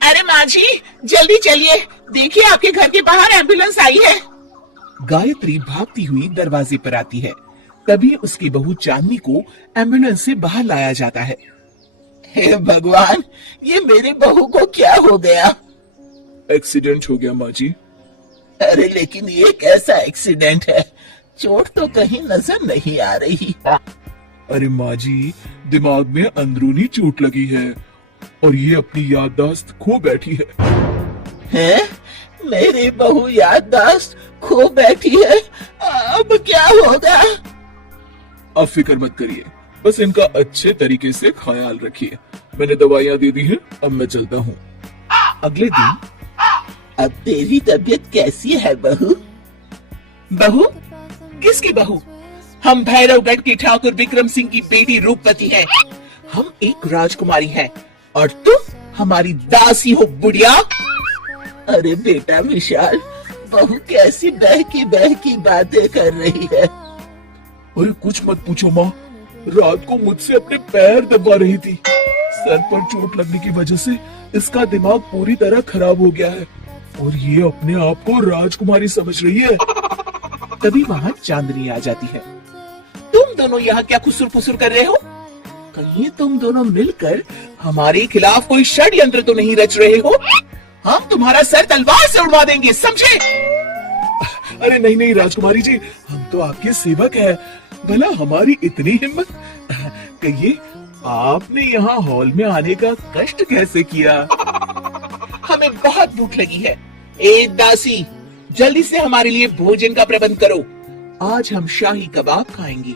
अरे माँ जी, जल्दी चलिए, देखिए आपके घर के बाहर एम्बुलेंस आई है। गायत्री भागती हुई दरवाजे पर आती है। तभी उसकी बहू चांदनी को एम्बुलेंस से बाहर लाया जाता है। हे भगवान, ये मेरी बहू को क्या हो गया? एक्सीडेंट हो गया माँ जी। अरे लेकिन ये कैसा एक्सीडेंट है? चोट तो कहीं नजर नहीं आ रही। अरे माँ जी, दिमाग में अंदरूनी चोट लगी है और ये अपनी याददाश्त खो बैठी है। हैं? मेरी बहू याददाश्त खो बैठी है, अब क्या होगा? आप फिक्र मत करिए, बस इनका अच्छे तरीके से ख्याल रखिए। मैंने दवाइयाँ दे दी है, अब मैं चलता हूँ। अगले दिन, अब तेरी तबीयत कैसी है बहू? बहू? किसकी बहू? हम भैरवगढ़ के ठाकुर विक्रम सिंह की बेटी रूपवती हैं। हम एक राजकुमारी हैं और तुम हमारी दासी हो बुढ़िया। अरे बेटा विशाल, बहू कैसी बहकी बातें कर रही है। अरे कुछ मत पूछो माँ, रात को मुझसे अपने पैर दबा रही थी। सर पर चोट लगने की वजह से इसका दिमाग पूरी तरह खराब हो गया है और ये अपने आप को राजकुमारी समझ रही है। तभी वहाँ चांदनी आ जाती है। तुम दोनों यहाँ क्या खुसुर-फुसुर कर रहे हो? कहीं तुम दोनों मिलकर हमारे खिलाफ कोई षड्यंत्र तो नहीं रच रहे हो? हम तुम्हारा सर तलवार से उड़वा देंगे, समझे? अरे नहीं नहीं राजकुमारी जी, हम तो आपके सेवक हैं। भला हमारी इतनी हिम्मत? कहिए, आपने यहाँ हॉल में आने का कष्ट कैसे किया? हमें बहुत भूख लगी है। ए दासी, जल्दी से हमारे लिए भोजन का प्रबंध करो। आज हम शाही कबाब खाएंगे।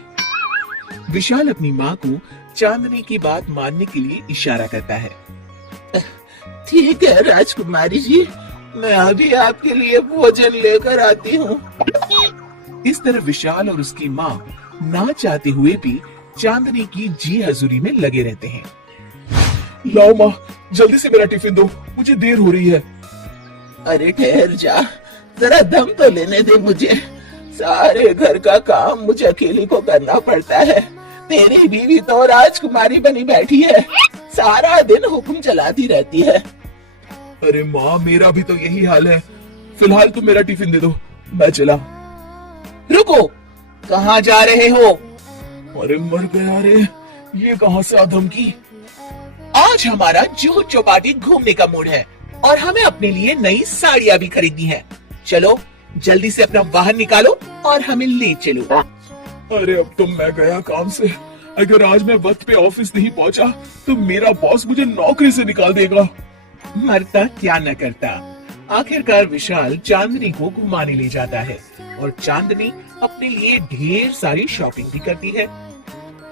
विशाल अपनी माँ को चांदनी की बात मानने के लिए इशारा करता है। ठीक है राजकुमारी जी, मैं अभी आपके लिए भोजन लेकर आती हूँ। इस तरह विशाल और उसकी माँ ना चाहते हुए भी चांदनी की जी हजूरी में लगे रहते हैं। लाओ माँ, जल्दी से मेरा टिफिन दो, मुझे देर हो रही है। अरे ठहर जा, जरा दम तो लेने दे मुझे। सारे घर का काम मुझे अकेली को करना पड़ता है। तेरी बीवी तो राजकुमारी बनी बैठी है, सारा दिन हुक्म चलाती रहती है। अरे माँ, मेरा भी तो यही हाल है। फिलहाल तुम मेरा टिफिन दे दो, मैं चला। रुको, कहाँ जा रहे हो? अरे मर गया रे, ये कहाँ से धमकी? आज हमारा जुहू चौपाटी घूमने का मूड है और हमें अपने लिए नई साड़ियाँ भी खरीदनी है। चलो जल्दी से अपना वाहन निकालो और हमें ले चलो। अरे अब तो मैं गया काम से। अगर आज मैं वक्त पे ऑफिस नहीं पहुंचा तो मेरा बॉस मुझे नौकरी से निकाल देगा। मरता क्या न करता। आखिरकार विशाल चांदनी को घुमाने ले जाता है और चांदनी अपने लिए ढेर सारी शॉपिंग भी करती है।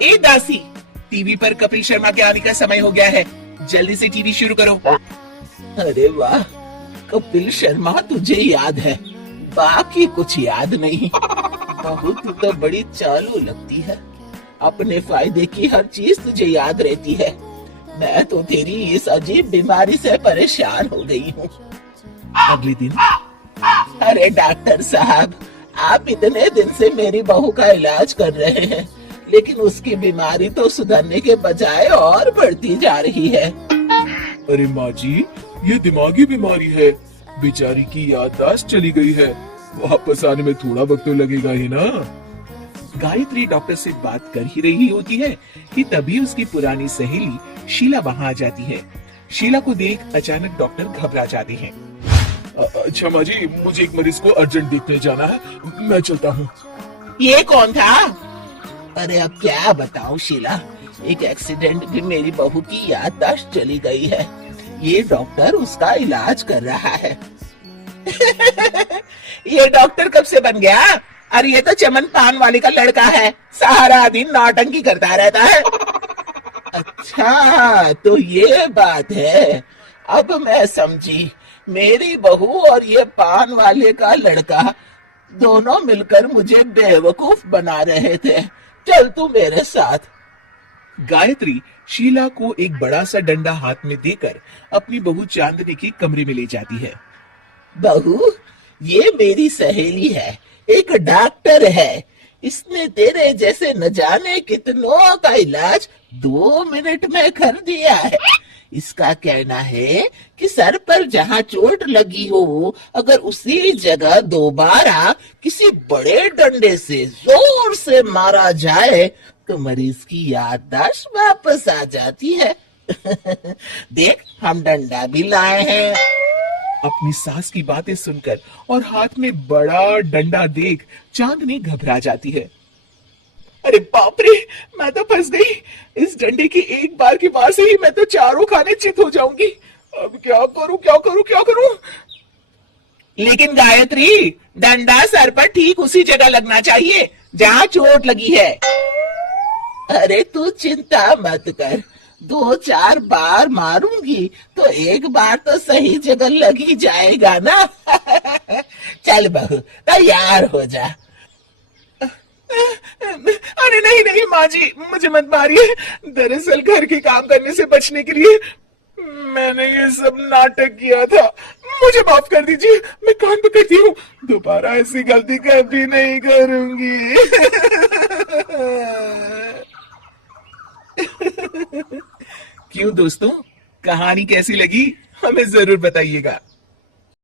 ए दासी, टीवी पर कपिल शर्मा के आने का समय हो गया है, जल्दी से टीवी शुरू करो। अरे वाह, कपिल शर्मा तुझे याद है, बाकी कुछ याद नहीं। बहू तू तो बड़ी चालू लगती है, अपने फायदे की हर चीज तुझे याद रहती है। मैं तो तेरी इस अजीब बीमारी से परेशान हो गई हूँ। अगले दिन, अरे डॉक्टर साहब, आप इतने दिन से मेरी बहू का इलाज कर रहे हैं, लेकिन उसकी बीमारी तो सुधरने के बजाय और बढ़ती जा रही है। अरे माँ जी, ये दिमागी बीमारी है, बेचारी की याददाश्त चली गई है, वापस आने में थोड़ा वक्त तो लगेगा ही ना। गायत्री डॉक्टर से बात कर ही रही होती है कि तभी उसकी पुरानी सहेली शीला वहाँ आ जाती है। शीला को देख अचानक डॉक्टर घबरा जाते हैं। अच्छा माँ जी, मुझे एक मरीज को अर्जेंट देखने जाना है, मैं चलता हूँ। ये कौन था? अरे अब क्या बताऊं शीला, एक एक्सीडेंट में मेरी बहू की याददाश्त चली गई है। ये डॉक्टर उसका इलाज कर रहा है। ये डॉक्टर कब से बन गया? अरे ये तो चमन पान वाले का लड़का है, सारा दिन नौटंकी करता रहता है। अच्छा तो ये बात है, अब मैं समझी। मेरी बहू और ये पान वाले का लड़का दोनों मिलकर मुझे बेवकूफ बना रहे थे। चल तू मेरे साथ। गायत्री शीला को एक बड़ा सा डंडा हाथ में देकर अपनी बहू चांदनी के कमरे में ले जाती है। बहू, ये मेरी सहेली है, एक डॉक्टर है। इसने तेरे जैसे न जाने कितनों का इलाज 2 मिनट में कर दिया है। इसका कहना है कि सर पर जहां चोट लगी हो, अगर उसी जगह दोबारा किसी बड़े डंडे से जोर से मारा जाए तो मरीज की याददाश्त वापस आ जाती है। देख, हम डंडा भी लाए हैं। अपनी सास की बातें सुनकर और हाथ में बड़ा डंडा देख चांदनी घबरा जाती है। अरे बाप रे, मैं तो फंस गई। इस डंडे की एक बार की वार से ही मैं तो चारों खाने चित हो जाऊंगी। अब क्या करूं, क्या करूं, क्या करूं? लेकिन गायत्री, डंडा सर पर ठीक उसी जगह लगना चाहिए जहां चोट लगी है। अरे तू चिंता मत कर, 2-4 बार मारूंगी तो एक बार तो सही जगह लग ही जाएगा ना। चल बहू, तैयार हो जा। अरे नहीं नहीं माँ जी, मुझे मत मारिए। दरअसल घर के काम करने से बचने के लिए मैंने ये सब नाटक किया था। मुझे माफ कर दीजिए, मैं कान पकड़ती हूँ। दोबारा ऐसी गलती कभी नहीं करूंगी। क्यों दोस्तों, कहानी कैसी लगी हमें जरूर बताइएगा।